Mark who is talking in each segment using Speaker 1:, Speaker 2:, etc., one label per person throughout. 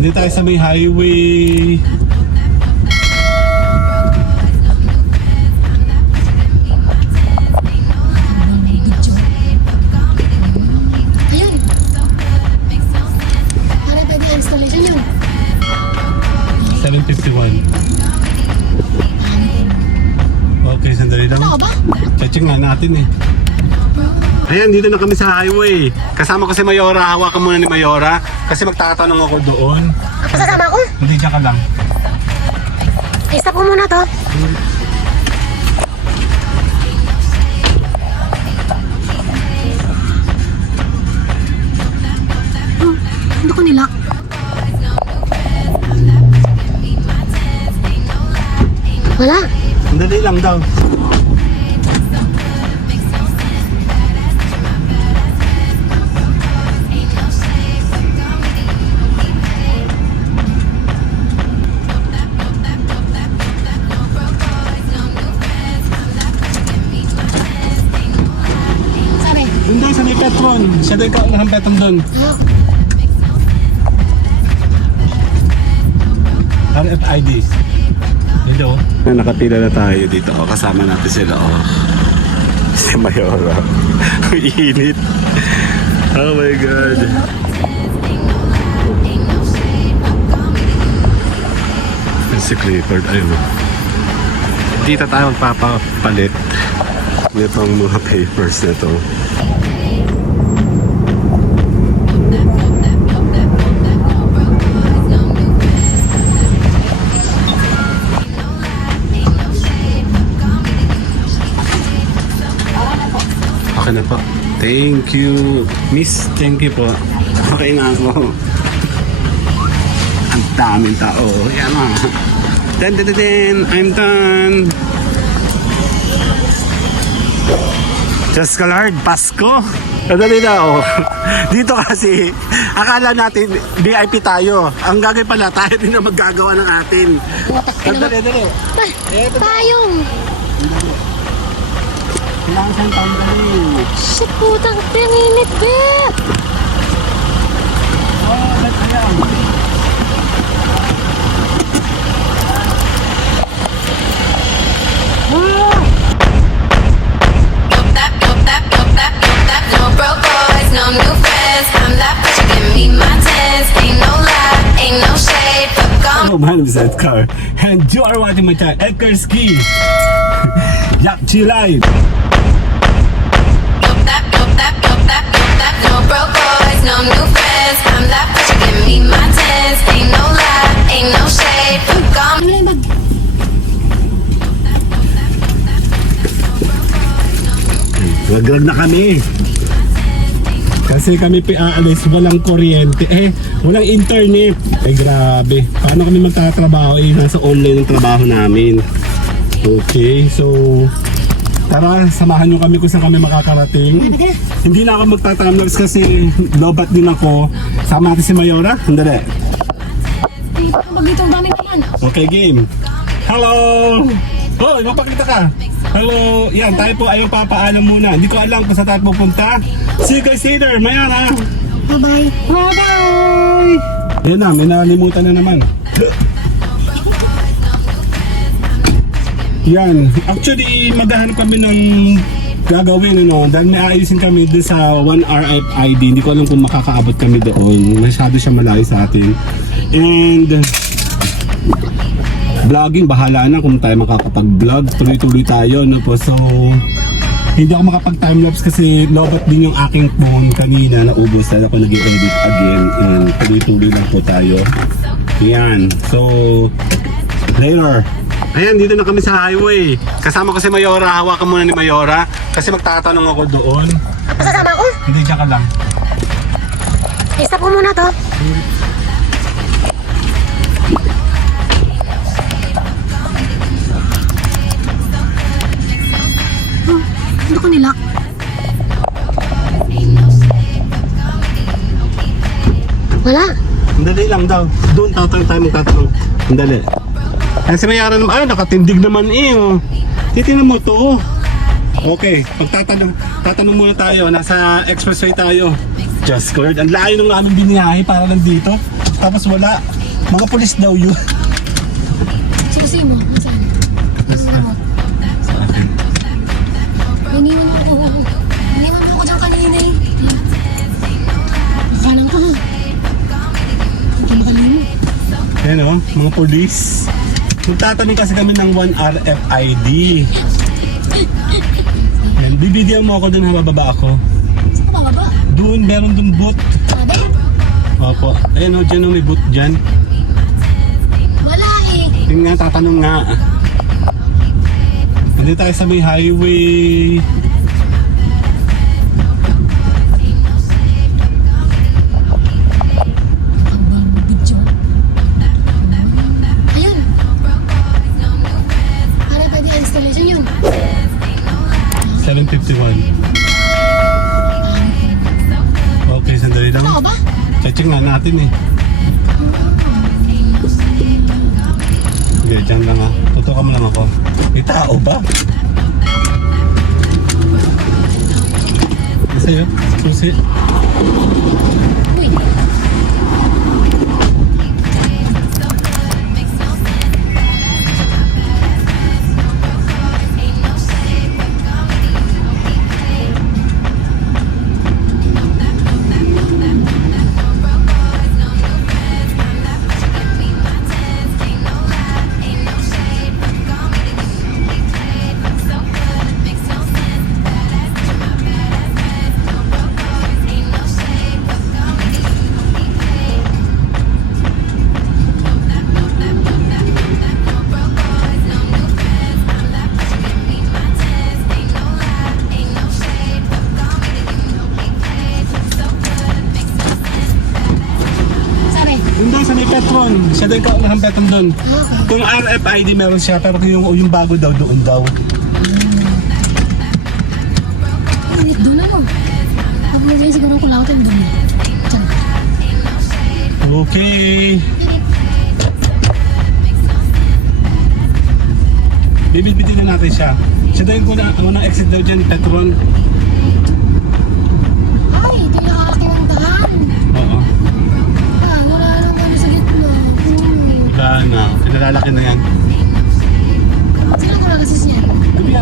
Speaker 1: Nandito tayo sa may highway.
Speaker 2: Ayan. Para pwede installation yun.
Speaker 1: 751. Okay, sandali lang.
Speaker 2: Ba?
Speaker 1: Checking nga natin eh. Ayan, dito na kami sa highway. Kasama ko si Mayora. Hawakan muna ni Mayora. Kasi magtatanong ako doon.
Speaker 2: Pasasama ko?
Speaker 1: Hindi, dyan ka lang.
Speaker 2: I-stop ko muna to. Hmm, Hindi ko nilak. Wala.
Speaker 1: Sandali lang daw. Petron. Siya daw ikaw ang Petron doon. RFID. Ito. Na nakapila na tayo dito. Oh, kasama natin sila. Oh. Si Mayora. Init. Oh my God. Si Clifford. Ayun. oh. Dito tayo magpapapalit. May pang mga papers na. Okay na po. Thank you. Miss, thank you po. Okay na ako. Ang daming tao. Yan na. Dun, dun, dun. I'm done. Just Calard, Pasko. Madali na oh. Dito kasi, akala natin VIP tayo. Ang gagawin pala, tayo din ang maggagawa ng atin. Dali, dali.
Speaker 2: Ay, Tayong!
Speaker 1: Kailangan siyang tanggalin.
Speaker 2: Shit, putang ang init, be!
Speaker 1: Oh, ba't ayan?
Speaker 3: Nope, that,
Speaker 1: Hello, my name is Edgar, and you are watching my channel, Edgar Ski. Yak Chilay.
Speaker 2: Ano?
Speaker 1: Waglag na kami. Kasi kami piaalis, walang kuryente. Eh, walang internet. Eh, grabe. Paano kami magtatrabaho? Eh, nasa online ang trabaho namin. Okay, so... Tara, samahan nyo kami kung saan kami makakarating. Hindi na ako magtatamlags kasi lobat din ako. Sama natin si Mayora.
Speaker 2: Daming naman.
Speaker 1: Okay, game. Hello! Oh, magpakita ka. Hello. Yan, tayo po ayaw papaalam muna. Hindi ko alam kung saan tayo pupunta. See you guys later. Mayara.
Speaker 2: Bye-bye.
Speaker 1: Bye-bye! Yan na, may nakalimutan na naman. Yan. Actually, maghahanap kami ng gagawin, ano, dahil may ayusin kami doon sa 1 RFID. Hindi ko alam kung makakaabot kami doon. Masyado siya malayo sa atin. And, vlogging, bahala na kung tayo makakapag-vlog. Tuloy-tuloy tayo, no po. So, hindi ako makapag-timelapse kasi lobat din yung aking phone kanina. Naubos na ako nag-edit again. And tuloy-tuloy lang po tayo. Yan. So, later. Ayan, dito na kami sa highway. Kasama ko si Mayora. Hawakan muna ni Mayora. Kasi magtatanong ako doon.
Speaker 2: Pasasama ko?
Speaker 1: Hindi, dyan ka lang.
Speaker 2: I-stop ko muna to. Wala.
Speaker 1: Sandali lang daw. Doon tatanong tayo magtatanong. Sandali. Ay, si Mayara naman. Ay, nakatindig naman eh. Oh. Titignan mo to. oh. Okay, pagtatanong, tatanong muna tayo. Nasa expressway tayo. Just Lord, ang layo nung aming biniyahe para lang dito. tapos wala. Mga pulis daw yun.
Speaker 2: Susi mo. Nasaan?
Speaker 1: Ayan o, mga pulis. Magtatanong kasi kami ng 1 RFID. Ayan, bibidyan mo ako dun ha, bababa ako. Doon, meron dun boot.
Speaker 2: Sabi?
Speaker 1: Opo. Ayan o, dyan o, may boot dyan.
Speaker 2: Wala eh.
Speaker 1: Yun nga, tatanong nga. Nandito tayo sa may highway. 751. Okay, sandali lang.
Speaker 2: Ka ba?
Speaker 1: Check nga natin eh. Hindi, dyan lang ah. Tutukan mo lang ako. May tao ba? Sa'yo? Susi? Daw sa may Petron. Siya daw yung kaunahang Petron doon.
Speaker 2: Okay.
Speaker 1: Kung RFID meron siya, pero yung, yung bago daw doon daw.
Speaker 2: Init doon ano. Pag mo dyan siguro lang doon. Diyan.
Speaker 1: Okay. Bibitbitin na natin siya. Siya daw yung unang exit daw dyan, Petron. Na. Pinalalaki na yan.
Speaker 2: Sino ko nagasis niyan?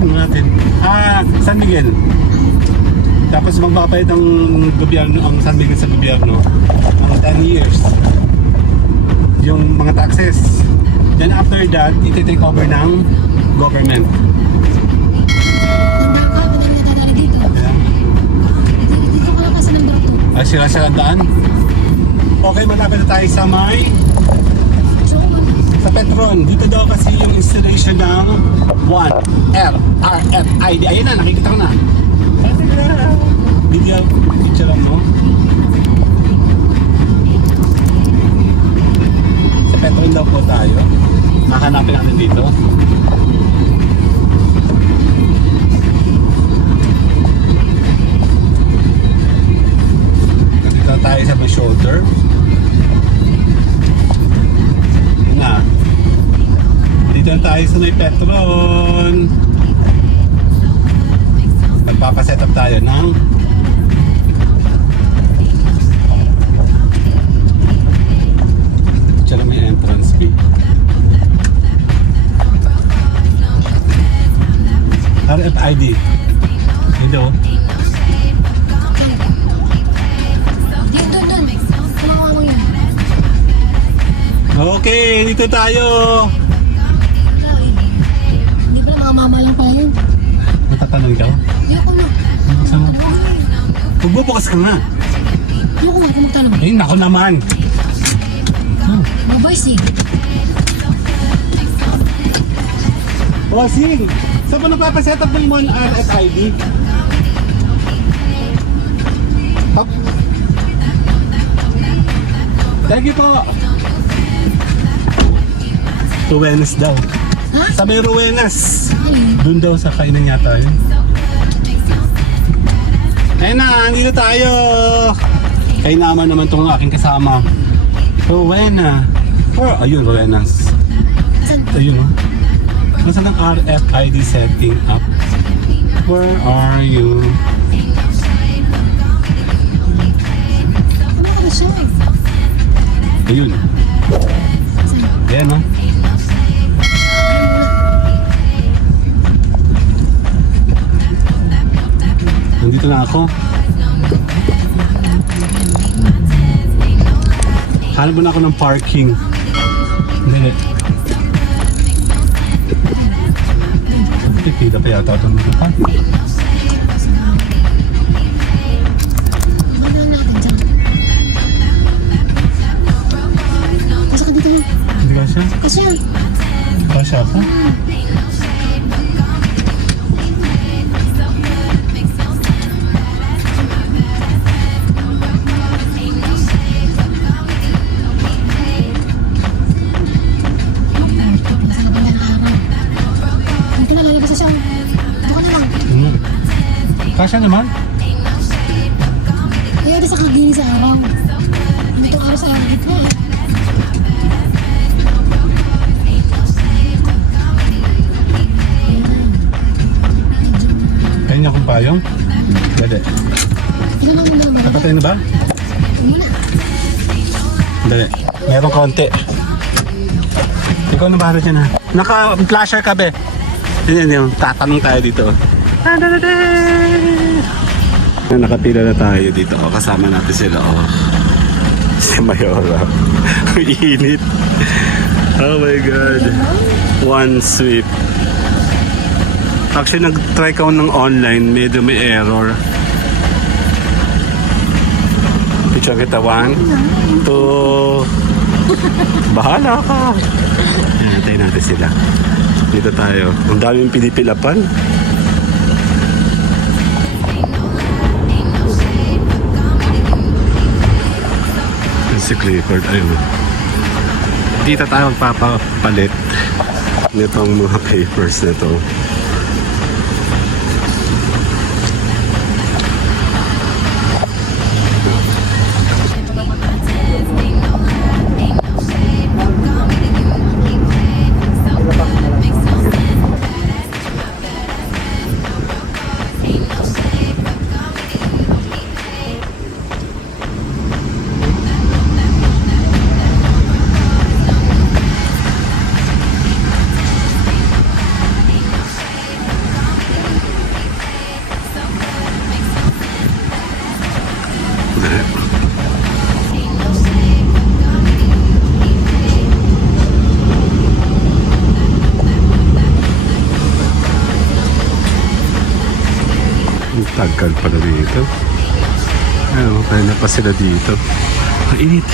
Speaker 1: Mo natin. Ah, San Miguel. Tapos magpapayad ang gobyerno, ang San Miguel sa gobyerno. Mga 10 years. Yung mga taxes. Then after that, iti-take over ng government. Ay sila sila daan. Okay, malapit na tayo sa may sa Petron. Dito daw kasi yung installation ng 1 R RFID. Ayun na, nakikita ko na. Video, picture lang mo. Sa Petron daw po tayo. Hahanapin natin dito. Dito tayo sa may shoulder. Dito na tayo sa may Petron. Magpapaset up tayo ng Tsaka may entrance fee. RFID.
Speaker 2: Kumawa mo yun.
Speaker 1: Okay, dito tayo.
Speaker 2: Hindi ako na.
Speaker 1: Buksan mo.
Speaker 2: Ay,
Speaker 1: Magbubukas ka.
Speaker 2: Hindi ako nga pumunta naman.
Speaker 1: Eh, nako naman.
Speaker 2: Mga boys eh.
Speaker 1: Bossing, saan pa nagpapaset up ng one RFID? Hop. Thank you po. Ruwenas daw.
Speaker 2: Ha?
Speaker 1: Sa may Ruwenas.
Speaker 2: Ay,
Speaker 1: Doon daw sa kainan yata yun. Ayun na, andito tayo. Kay naman naman itong aking kasama. Rowena. Or, ayun, Rowenas.
Speaker 2: saan?
Speaker 1: Ayun, oh. Nasaan ang RFID setting up? Where are you? Ayun. Ayan oh. Nandito na ako. Hanap na ako ng parking. Hindi. Kita pa yata ito nito pa.
Speaker 2: Ano natin dyan? Pasok ka
Speaker 1: Kasya naman.
Speaker 2: Kaya sa kagini sa araw. Dito araw sa araw dito eh.
Speaker 1: Kaya niya akong payong? Dali.
Speaker 2: Yung?
Speaker 1: Napatay na ba? Dali. Meron konti. Ikaw na bahala dyan ha. Naka-flasher ka be. Yun yun yun. Tatanong tayo dito. Na nakapila na tayo dito. O, kasama natin sila. O. Si Mayora. Init. Oh my God. One sweep. Actually, nag-try ka ng online. Medyo may error. Picture kita. One, two, Bahala ka. Ayan, tayo natin sila. Dito tayo. Ang daming pinipilapan. Si Clifford, ayun. Dito tayo magpapapalit nitong mga papers nito. Tagal pala dito. Ayun, tayo na pa sila dito. Ang init.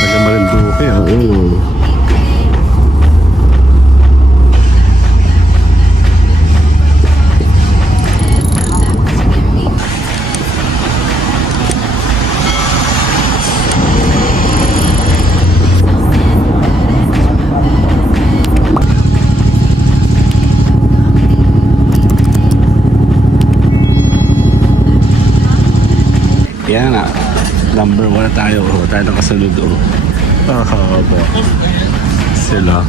Speaker 1: Taga Marinduque, ah. oo. Yan na. Number one na tayo. Oh, tayo nakasunod. Oh. Ah, haba. Sila.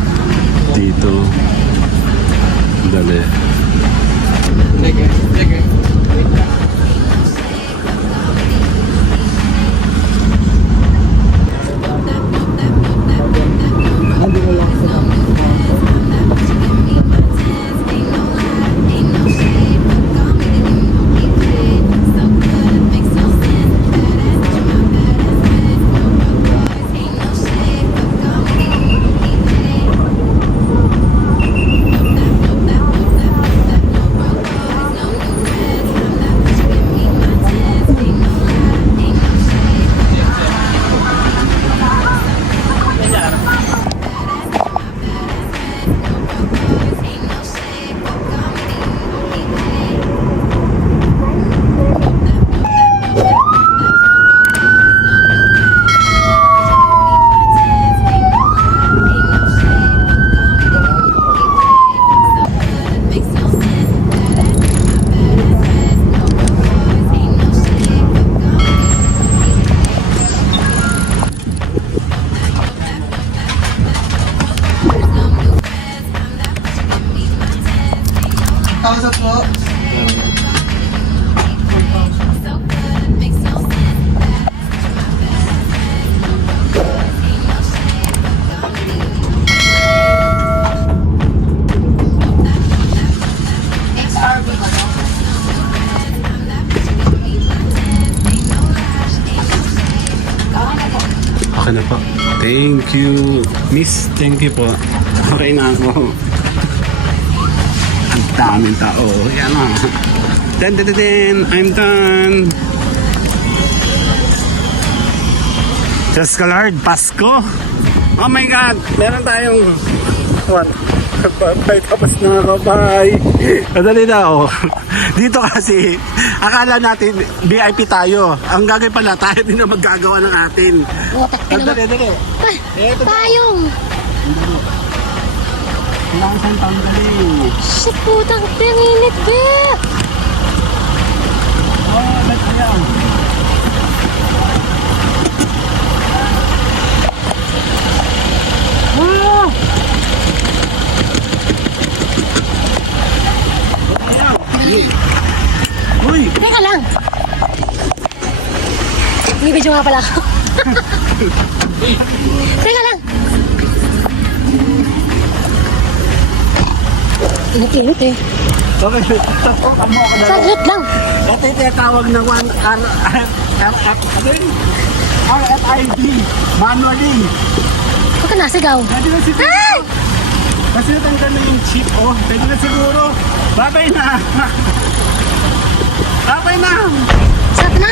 Speaker 1: Dito. Dali. Ito Thank you. Miss, thank you po. Okay na ako. Ang daming tao. Yan na. Den, den, den. I'm done. Ka Lord, Pasko. Oh my God, meron tayong... What? Bye, tapos na ako, bye. Madali na ako. Dito kasi, akala natin VIP tayo. Ang gagawin pala, tayo din ang maggagawa ng atin.
Speaker 2: Ka
Speaker 1: Ang
Speaker 2: naman.
Speaker 1: dali, dali.
Speaker 2: Pa,
Speaker 1: Eto na.
Speaker 2: payong!
Speaker 1: Kailangan siyang tanggalin.
Speaker 2: Shit, putang, pinginit ba?
Speaker 1: Oh, ba't yan? Ah!
Speaker 2: May video nga pala ako. Teka lang. Init-init eh.
Speaker 1: Okay, tapos mo ka na.
Speaker 2: Saglit lang.
Speaker 1: Ito yung tinatawag ng one R... R... Ano yun? RFID. Manually.
Speaker 2: Huwag ka nasigaw.
Speaker 1: Pwede na siguro.
Speaker 2: Ay!
Speaker 1: Kasi natanggal na yung chip, oh. Pwede na siguro. Babay na. Babay na.
Speaker 2: Sarap na.